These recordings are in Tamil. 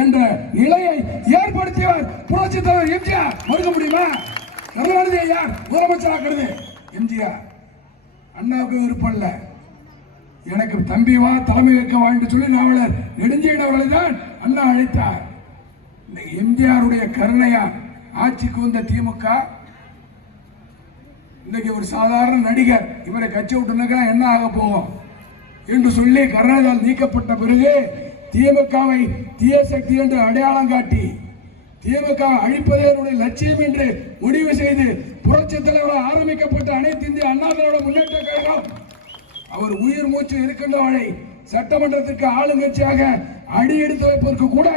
என்ற நிலையை ஏற்படுத்தியவர் புரட்சி தலைவர் எம்ஜிஆர். மறுக்க முடியுமா? கருணாநிதி யார் முதலமைச்சராக்கிறது எம்ஜிஆர் அண்ணாவுக்கு விருப்பம் இல்லை. எனக்கு தம்பி வா தலைமை ஏற்க வா சொல்லி நாவலர் நெடுஞ்செழியன் தான் அண்ணா அழைத்தார். இந்த எம்ஜிஆருடைய கருணையா ஆட்சிக்கு வந்த திமுக இன்னைக்கு ஒரு சாதாரண நடிகர் இவரை கட்சி விட்டுனாக்கா என்ன ஆக போகும்? என்று சொல்லி கருணாநிதால் நீக்கப்பட்ட பிறகு திமுகவை தீய சக்தி என்று அடையாளம் காட்டி திமுக அழிப்பதே என்னுடைய லட்சியம் என்று முடிவு செய்து புரட்சி தலைவர் ஆரம்பிக்கப்பட்ட அனைத்து இந்திய அண்ணா திராவிட முன்னேற்ற கழகம். அவர் உயிர் மூச்சு இருக்கின்றவரை சட்டமன்றத்திற்கு ஆளுங்கட்சியாக அடி எடுத்து வைப்பதற்கு கூட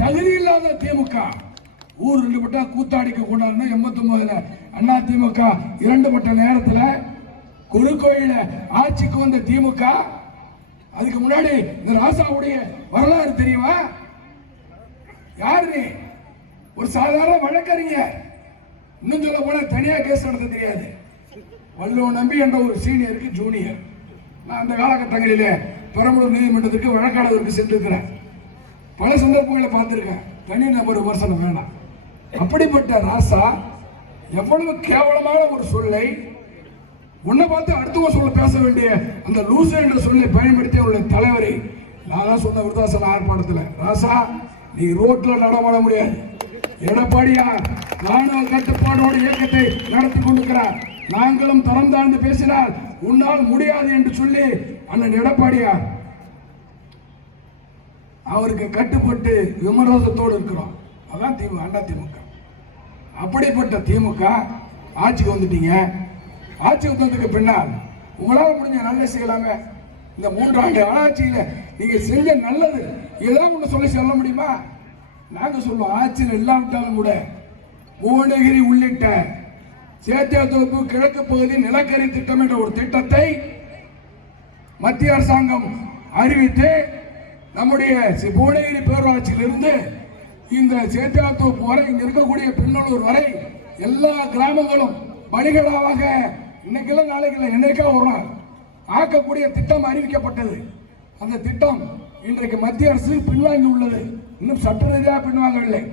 தகுதி இல்லாத திமுக. ஊர் ரெண்டு பட்டா கூத்தாடிக்க கூடாதுன்னா எண்பத்தி ஒன்பதுல அண்ணா திமுக இரண்டு பட்ட நேரத்தில் குறுக்கோயில ஆட்சிக்கு வந்த திமுக அதுக்கு முன்னாடி இந்த ராசாவுடைய வரலாறு தெரியுமா? யாரு நீ? ஒரு சாதாரண வழக்கறிஞர். இன்னும் சொல்ல போனா தனியா கேஸ் நடத்த தெரியாது. வல்லுவ நம்பி என்ற ஒரு சீனியருக்கு ஜூனியர் நான் அந்த காலகட்டங்களிலே பெரம்பலூர் நீதிமன்றத்துக்கு வழக்காளருக்கு சென்றிருக்கிறேன். பல சந்தர்ப்பங்களை பார்த்துருக்கேன். தனி நபர் விமர்சனம் வேணாம். அப்படிப்பட்ட ராசா எவ்வளவு கேவலமான ஒரு சொல்லை உன்னை பார்த்து அடுத்தவங்க சொல்ல பேச வேண்டிய அந்த லூசு என்ற சொல்லை பயன்படுத்திய உள்ள தலைவரை நான் தான் சொன்ன விருதாசன ஆர்ப்பாட்டத்தில். ராசா நீ ரோட்ல நடமாட முடியாது. எடப்பாடியா ராணுவ கட்டுப்பாடோடு இயக்கத்தை நடத்தி கொண்டிருக்கிறார். நாங்களும் தரம் தாழ்ந்து பேசினால் உன்னால் முடியாது என்று சொல்லி அண்ணன் எடப்பாடியா அவருக்கு கட்டுப்பட்டு விமர்சத்தோடு இருக்கிறோம். அதான் திமுக அண்ணா திமுக. அப்படிப்பட்ட திமுக ஆட்சிக்கு வந்துட்டீங்க. ஆட்சிக்கு வந்ததுக்கு பின்னால் உங்களால் முடிஞ்ச நல்ல செய்யலாமே இந்த மூன்றாண்டு ஆட்சியில் நீங்கள் செஞ்ச நல்லது இதெல்லாம் ஒன்று சொல்லி சொல்ல முடியுமா? நாங்கள் சொல்லுவோம் ஆட்சியில் இல்லாவிட்டாலும் கூட புவனகிரி உள்ளிட்ட சேத்தியாத்தோப்பு கிழக்கு பகுதி நிலக்கரி திட்டம் என்ற ஒரு திட்டத்தை மத்திய அரசாங்கம் அறிவித்து நம்முடைய புவனகிரி பேரூராட்சியிலிருந்து இந்த சேத்தியாத்தோப்பு வரை இங்கே இருக்கக்கூடிய பின்னலூர் வரை எல்லா கிராமங்களும் இன்னைக்கு இன்னைக்கெல்லாம் நாளைக்கு இல்லை என்னைக்கா ஒரு நாள். ஆக்கக்கூடிய திட்டம் அறிவிக்கப்பட்டது. அந்த திட்டம் இன்றைக்கு மத்திய அரசு பின்வாங்கி உள்ளது. இன்னும் சட்ட ரீதியாக பின்வாங்கவில்லை.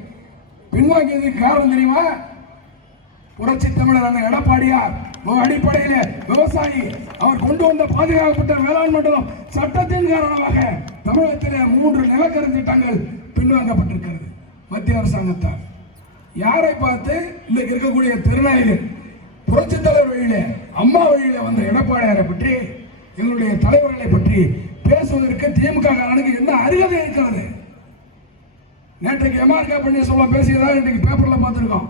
பின்வாங்கியதுக்கு காரணம் தெரியுமா? புரட்சி தமிழர் அந்த எடப்பாடியார். அடிப்படையில் அடிப்படையில விவசாயி. அவர் கொண்டு வந்த பாதுகாக்கப்பட்ட வேளாண் மண்டலம் சட்டத்தின் காரணமாக தமிழகத்திலே மூன்று நிலக்கரி திட்டங்கள் பின்வாங்கப்பட்டிருக்கிறது. மத்திய அரசாங்கத்தால். யாரை பார்த்து? இன்றைக்கு இருக்கக்கூடிய திருநாயகர் புரட்சி தலைவர் வழியில அம்மா வழியில வந்த எடப்பாடியாரை பற்றி எங்களுடைய தலைவர்களை பற்றி பேசுவதற்கு திமுக காரனுக்கு என்ன அருகதை இருக்கிறது? நேற்றைக்கு எம்ஆர்கே பன்னீர்செல்வம் பேசியதாக இன்றைக்கு பேப்பரில் பார்த்துருக்கோம்.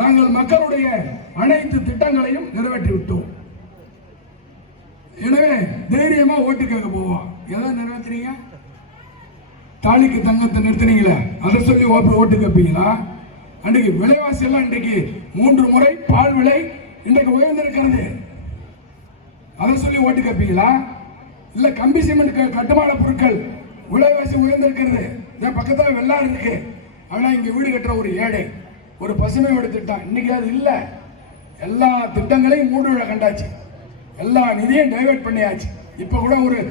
நாங்கள் மக்களுடைய அனைத்து திட்டங்களையும் நிறைவேற்றி விட்டோம். எனவே தைரியமா ஓட்டு கேட்க போவோம். எதை நிறைவேற்றுறீங்க தாலிக்கு தங்கத்தை நிறுத்தினீங்களே. அதை சொல்லி ஓட்டு ஓட்டு கேட்பீங்களா? அன்றைக்கு விலைவாசி எல்லாம் இன்றைக்கு மூன்று முறை பால் விலை இன்றைக்கு உயர்ந்திருக்கிறது. அதை சொல்லி ஓட்டு கேட்பீங்களா? இல்ல கம்பி சிமெண்ட் கட்டுமான பொருட்கள் விலைவாசி உயர்ந்திருக்கிறது. என் பக்கத்தில் வெள்ளாறு இருக்கு. ஆனா இங்க வீடு கட்டுற ஒரு ஏழை ஒரு பசுமை வீடு திட்டம். இன்னைக்கு அது இல்ல. எல்லா திட்டங்களையும் மூன்று விழா கண்டாச்சு. எல்லா நிதியும் டைவெர்ட் பண்ணியாச்சு. இப்ப கூட ஒரு